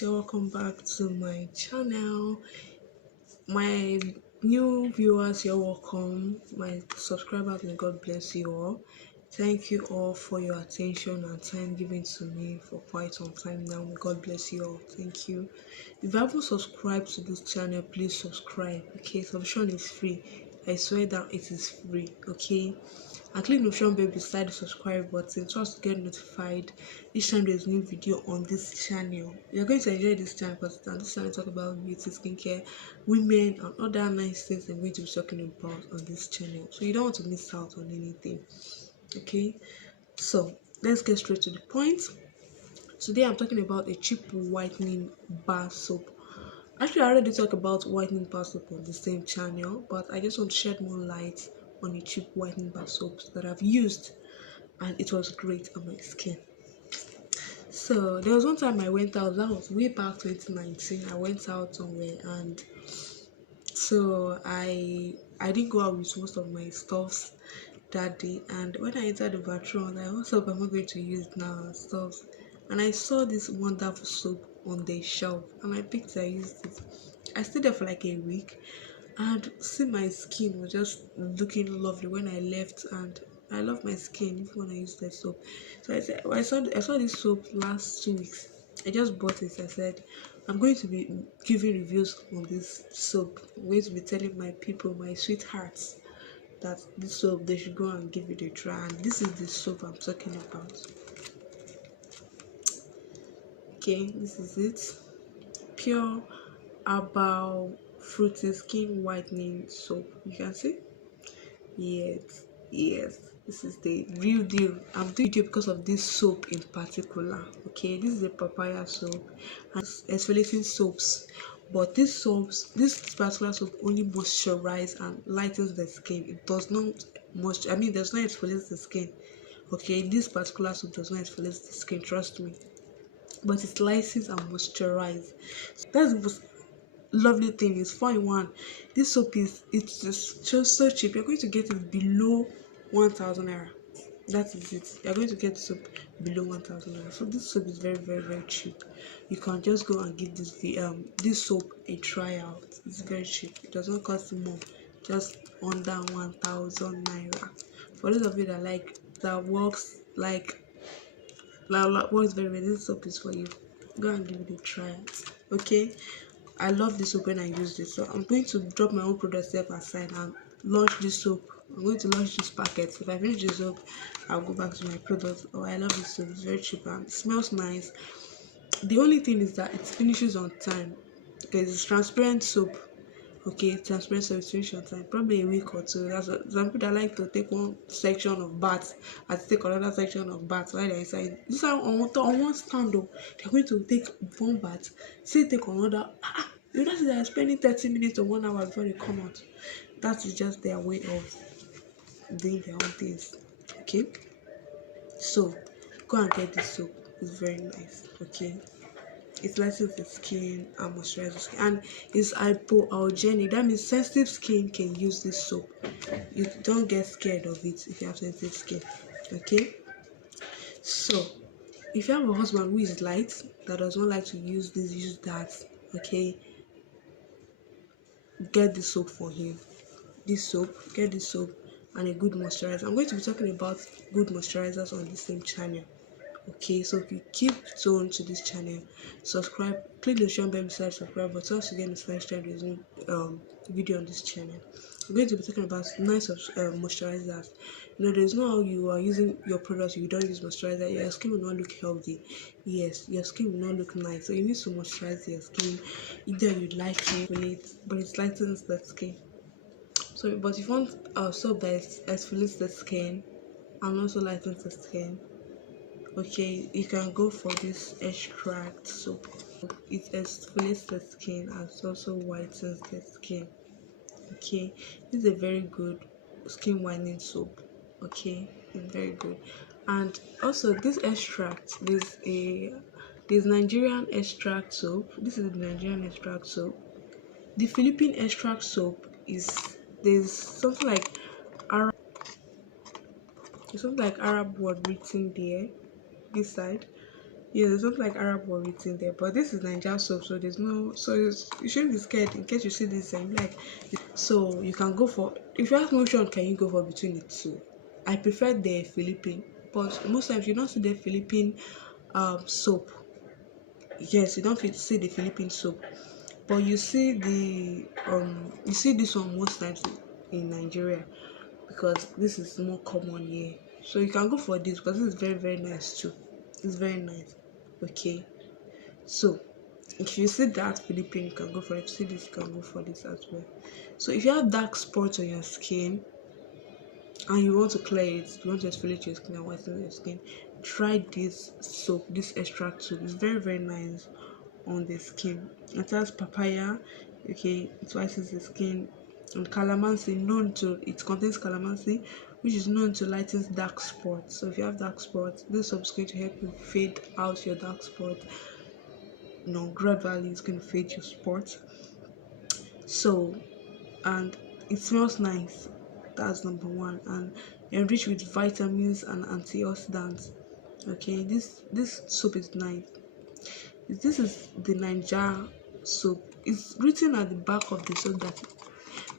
guys, you're welcome back to my channel. My new viewers, you're welcome. My subscribers, may God bless you all. Thank you all for your attention and time given to me for quite some time now. May God bless you all. Thank you. If you haven't subscribed to this channel, please subscribe. Okay, subscription is free. I swear that it is free. Okay, and click the notification bell beside the subscribe button so as to get notified each time there's a new video on this channel. You're going to enjoy this channel because on this channel I talk about beauty, skincare, women, and other nice things I'm going to be talking about on this channel, so you don't want to miss out on anything. Okay, so let's get straight to the point. Today I'm talking about a cheap whitening bar soap. Actually, I already talked about whitening bar soap on the same channel, but I just want to shed more light on the cheap whitening bar soaps that I've used, and it was great on my skin. So there was one time I went out, that was way back 2019. I went out somewhere, and so I didn't go out with most of my stuffs that day. And when I entered the bathroom, I was like, what soap am I going to use now and stuff? And I saw this wonderful soap on the shelf, and I picked it. I used it. I stayed there for like a week, and see, my skin was just looking lovely when I left, and I love my skin even when I use that soap. So I said, I saw this soap last 2 weeks. I just bought it. I said, I'm going to be giving reviews on this soap. I'm going to be telling my people, my sweethearts, that this soap, they should go and give it a try. And this is the soap I'm talking about. Okay, this is it. Pure herbal fruity skin whitening soap. You can see? Yes, this is the real deal. I'm doing it because of this soap in particular. Okay, this is a papaya soap and exfoliating soaps, but this particular soap only moisturize and lightens the skin. It does not does not exfoliate the skin. Okay, this particular soap does not exfoliate the skin, trust me, but it lightens and moisturize. That's the most lovely thing. Is 4 in 1. This soap it's just so cheap. You're going to get it below 1,000 naira. That is it. You're going to get soap below 1,000 naira. So this soap is very, very, very cheap. You can just go and give this soap a try out. It's very cheap. It does not cost you more, just under 1,000 naira. For those of you that works works very well, this soap is for you. Go and give it a try. Okay, I love this soap when I use this, so I'm going to drop my own product step aside and launch this soap. I'm going to launch this packet. If I finish this soap, I'll go back to my product. Oh, I love this soap. It's very cheap and it smells nice. The only thing is that it finishes on time because it's transparent soap. Okay, transparent soap finishes on time, probably a week or two. That's what some people that like to take one section of bath and take another section of bath while they're inside. This are on one stand though. They're going to take one bath, say take another. You know, they're spending 30 minutes or 1 hour before they come out. That is just their way of doing their own things. Okay, so go and get this soap. It's very nice. Okay, it lightens the skin and moisturizes the skin, and it's hypoallergenic. That means sensitive skin can use this soap. You don't get scared of it if you have sensitive skin. Okay, so if you have a husband who is light, that does not like to use this, use that, okay, get this soap for him. Get this soap and a good moisturizer. I'm going to be talking about good moisturizers on the same channel. Okay, so if you keep tuned to this channel, subscribe, click the notification bell beside subscribe button once you get notified time there's new video on this channel. I'm going to be talking about nice moisturizers. You know, there's no how you are using your products, you don't use moisturizer, your skin will not look healthy. Yes, your skin will not look nice, so you need to moisturize your skin. Either you like it, but it lightens the skin. So, but if you want a soap that exfoliates the skin and also lightens the skin, okay, you can go for this extract soap. It exfoliates the skin and also whitens the skin. Okay, this is a very good skin whitening soap. Okay, it's very good. And also this extract, this Nigerian extract soap. This is the Nigerian extract soap. The Philippine extract soap there's something like Arab word written there, this side. Yeah, there's something like Arab or written there, but this is Nigeria soap, so there's no, so you shouldn't be scared in case you see this and like. So you can go for, if you ask me which one can you go for between the two, I prefer the Philippine, but most times you don't see the Philippine soap. Yes, you don't see the Philippine soap, but you see this one most times in Nigeria because this is more common here. So you can go for this because this is very very nice too. It's very nice. Okay. So if you see that Philippine, you can go for it. If you see this, you can go for this as well. So if you have dark spots on your skin and you want to clear it, you want to exfoliate your skin and whiten your skin, try this soap, this extract soap. It's very very nice on the skin. It has papaya, okay, it whitens the skin, and calamansi, it contains calamansi, which is known to lighten dark spots. So if you have dark spots, this soap is going to help you fade out your dark spots. Gradually it's going to fade your spots. So, and it smells nice. That's number one. And enriched with vitamins and antioxidants. Okay, this soap is nice. This is the Niger soap. It's written at the back of the soap that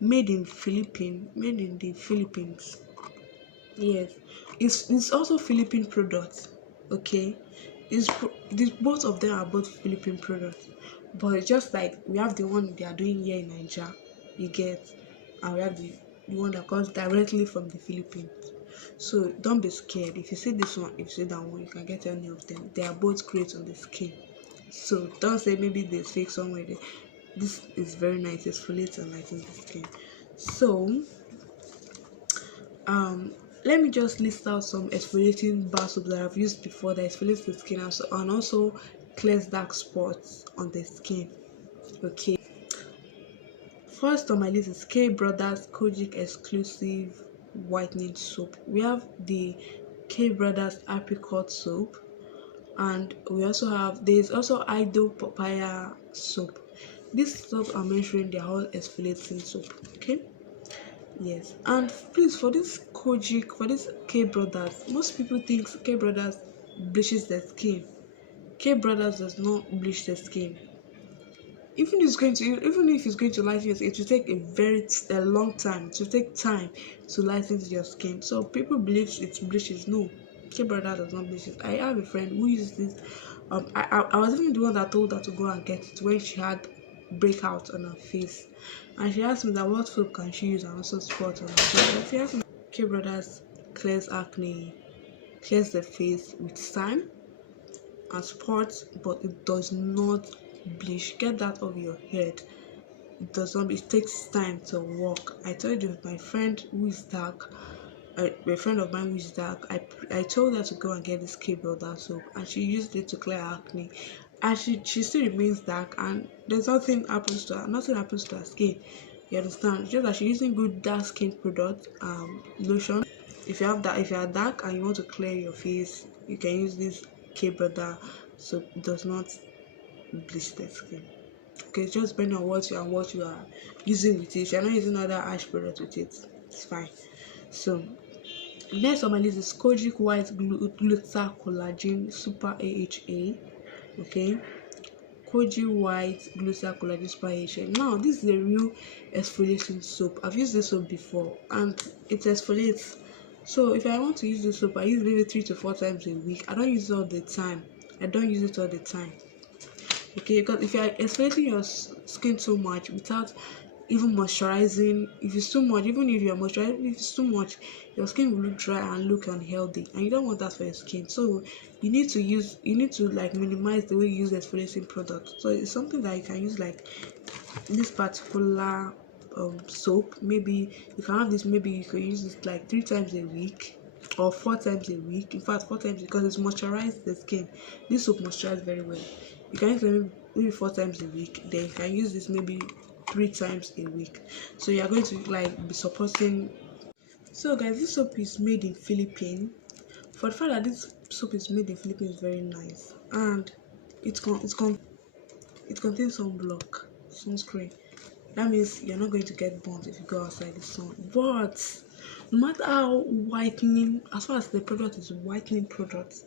made in the Philippines. Yes, it's also Philippine products. Okay, both of them are both Philippine products, but it's just like we have the one they are doing here in Nigeria, you get, and we have the one that comes directly from the Philippines. So don't be scared. If you see this one, if you see that one, you can get any of them. They are both great on the skin. So don't say maybe they fake somewhere. This is very nice. It's exfoliates and lightens the skin. So let me just list out some exfoliating bar soaps that I've used before that exfoliates the skin and also clears dark spots on the skin. Okay, first on my list is Kbrothers Koji exclusive whitening soap. We have the Kbrothers apricot soap, and we also have, there's also idol papaya soap. These soaps are mentioned, they're all exfoliating soap. Okay, yes, and please, for this Kbrothers, most people think Kbrothers bleaches their skin. Kbrothers does not bleach the skin. Even if it's going to lighten your skin, it will take a long time. It will take time to lighten your skin. So people believe it bleaches. No, Kbrothers does not bleach it. I have a friend who uses this. I was even the one that told her to go and get it when she had breakout on her face, and she asked me that what soap can she use and also spots on her face. And she asked me, Kbrothers clears acne, clears the face with time and spots, but it does not bleach. Get that off your head. It does not. It takes time to work. I told you, my friend who is dark, a friend of mine who is dark, I told her to go and get this Kbrothers soap, and she used it to clear acne, and she still remains dark, and there's nothing happens to her. Nothing happens to her skin. You understand? It's just that she's using good dark skin product, lotion. If you are dark and you want to clear your face, you can use this Kbrothers soap. It does not bleach the skin. Okay, it's just depending on what you are using with it. If you're not using other ash products with it, it's fine. So next on my list is Koji white gluta collagen super AHA. Okay, Koji white gluta collagen super AHA. Now this is a real exfoliating soap. I've used this soap before and it exfoliates. So if I want to use this soap, I use it maybe 3 to 4 times a week. I don't use it all the time. Okay, because if you are exfoliating your skin too much without even moisturizing, if it's too much, even if you're moisturizing, if it's too much, your skin will look dry and look unhealthy, and you don't want that for your skin. So you need to like minimize the way you use exfoliating products. So it's something that you can use, like this particular soap. Maybe you can have this, maybe you can use this like 3 times a week or 4 times a week. In fact, 4 times, because it's moisturized the skin. This soap moisturizes very well. You can use it maybe 4 times a week. Then you can use this maybe 3 times a week. So you are going to like be supporting. So guys, this soap is made in Philippines. For the fact that this soap is made in Philippines is very nice, and it contains sunscreen. That means you're not going to get burnt if you go outside the sun. But no matter how whitening, as far as the product is whitening product,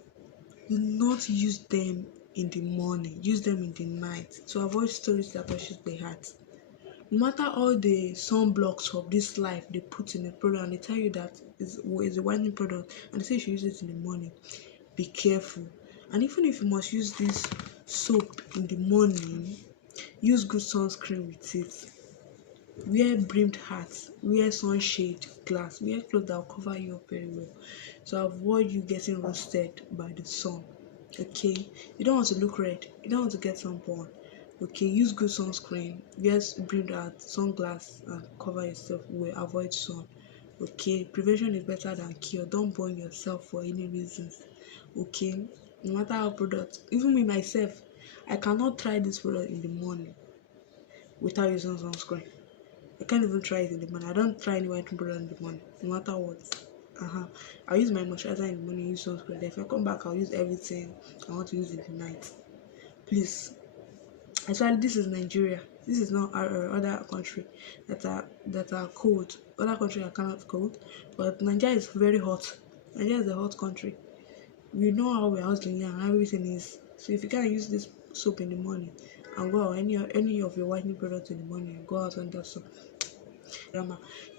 do not use them in the morning, use them in the night to avoid stories that touches the heart. No matter all the sunblocks of this life they put in a product and they tell you that is a whitening product and they say you should use it in the morning, be careful. And even if you must use this soap in the morning, use good sunscreen with it. Wear brimmed hats, wear sunshade glass, wear clothes that will cover you up very well to avoid you getting roasted by the sun. Okay, you don't want to look red, you don't want to get sunburn. Okay, use good sunscreen, yes, brimmed hat, sunglass, and cover yourself well, avoid sun. Okay, prevention is better than cure. Don't burn yourself for any reasons. Okay, no matter how product, even me myself, I cannot try this product in the morning without using sunscreen. I can't even try it in the morning. I don't try any whitening product in the morning, no matter what. I'll use my moisturizer in the morning, use sunscreen. Then if I come back, I'll use everything I want to use in the night. Please, actually, this is Nigeria. This is not our other country that are cold. Other countries are kind of cold, but Nigeria is very hot. Nigeria is a hot country. We know how we're hustling and how everything is. So if you can't use this soap in the morning and go out any of your whitening products in the morning and go out on that soap, you're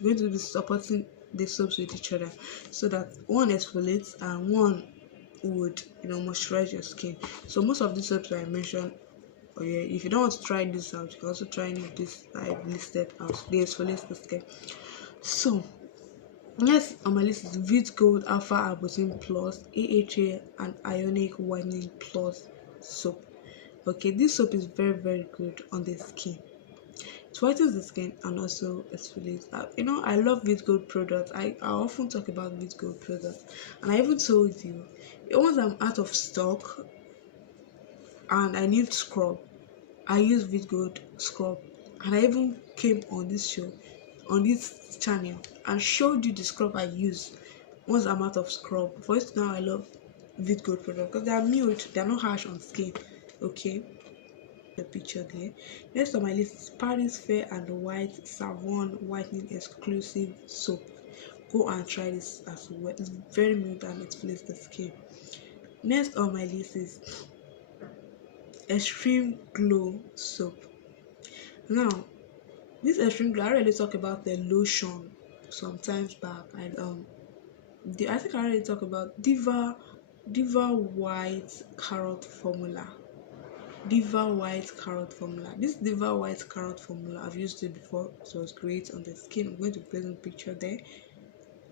going to be supporting the soaps with each other so that one exfoliates and one would moisturize your skin. So most of the soaps I mentioned, if you don't want to try this out, you can also try any of this I've listed out. They exfoliate the skin. So next on my list is Veet Gold Alpha Arbutin Plus AHA and Ionic Whitening Plus soap. Okay, this soap is very, very good on the skin. It whitens the skin and also exfoliates. I love Veet Gold products. I often talk about Veet Gold products, and I even told you once I'm out of stock and I need scrub, I use Veet Gold scrub. And I even came on this show, on this channel, and showed you the scrub I use once I'm out of scrub. For instance, now I love Veet Gold products because they are mild, they are not harsh on skin. Okay, the picture there. Next on my list is Paris Fair and White Savon Whitening Exclusive Soap. Go and try this as well. It's very mild and it exfoliates the skin. Next on my list is Extreme Glow Soap. Now, this Extreme Glow, I already talked about the lotion sometimes back. I think I already talked about Diva White Carrot Formula. Diva White Carrot Formula. This Diva White Carrot Formula, I've used it before. So it was great on the skin. I'm going to place a picture there.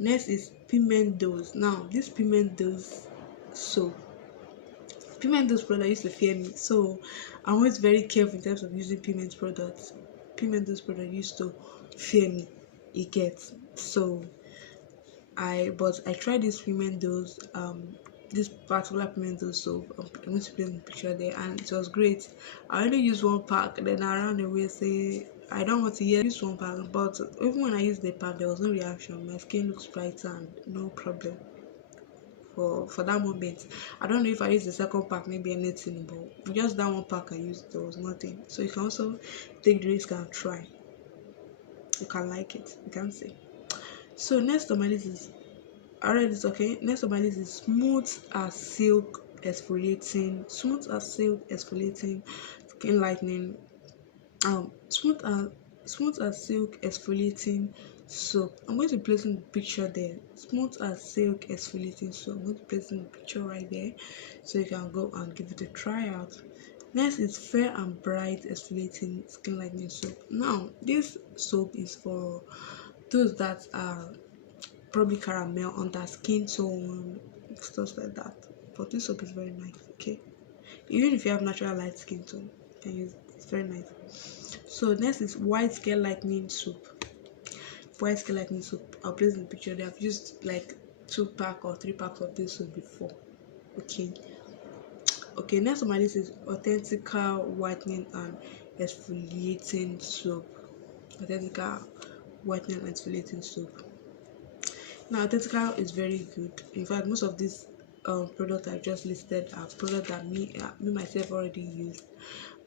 Next is Piment Dose. Now, this Piment Dose soap. Piment Dose product used to fear me, so I'm always very careful in terms of using piment products. Piment Dose product used to fear me. It gets so I tried this Piment Dose this particular piment soap. I'm going to place a picture there, and it was great. I only used one pack, then I ran away say I don't want to use one pack, but even when I used the pack there was no reaction. My skin looks brighter and no problem for that moment. I don't know if I used the second pack, maybe anything, but just that one pack I used, there was nothing. So you can also take the risk and try. You can like it, you can see. So next on my list is next on my list is smooth as silk exfoliating skin lightening smooth as silk exfoliating soap. I'm going to place in the picture there. Smooth as silk exfoliating soap. I'm going to place in the picture right there so you can go and give it a try out. Next is Fair and Bright exfoliating skin lightening soap. Now this soap is for those that are probably caramel on their skin tone, stuff like that. But this soap is very nice. Okay, even if you have natural light skin tone, you can use it. It's very nice. So next is White Scale Lightening Soap. White Scale Lightening Soap, I'll place in the picture there. I've used like 2 packs or 3 packs of this soap before. Okay, next on my list is Otentika Whitening and Exfoliating Soap. Otentika Whitening and Exfoliating Soap. Now, Otentika is very good. In fact, most of these products I just listed are products that me myself already used,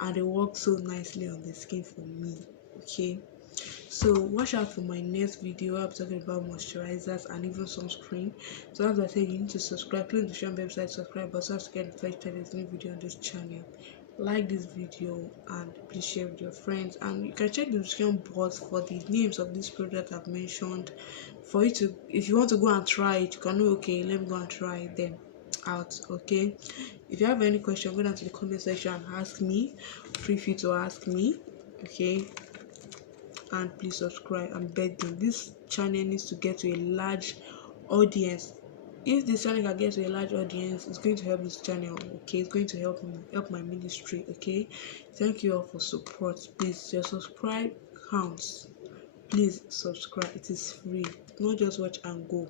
and they work so nicely on the skin for me. Okay, So watch out for my next video. I'll be talking about moisturizers and even sunscreen. So as I said, you need to subscribe, click the description website, subscribe, but so as to get notified when there's new video on this channel. Like this video and please share with your friends, and you can check the description box for the names of these products I've mentioned for you to, if you want to go and try it, you can know, okay, let me go and try them out. Okay, if you have any question, go down to the comment section and ask me. Feel free to ask me. Okay, and please subscribe. I'm begging, this channel needs to get to a large audience. If this channel can get to a large audience, it's going to help this channel. Okay, it's going to help me, help my ministry. Okay, thank you all for support. Please, your subscribe counts. Please subscribe, it is free, not just watch and go.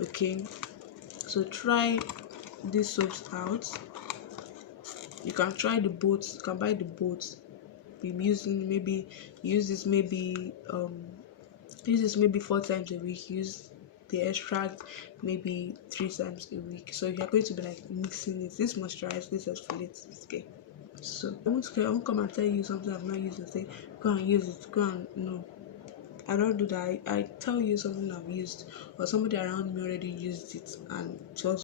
Okay, so try these soaps out. You can try the boats, you can buy the boats, be using, maybe use this maybe 4 times a week, use the extract maybe 3 times a week. So you're going to be like mixing it, this moisturize, this exfoliate, okay. So I won't come and tell you something I've not used and say go and use it, go and, no, I don't do that. I tell you something I've used or somebody around me already used it and just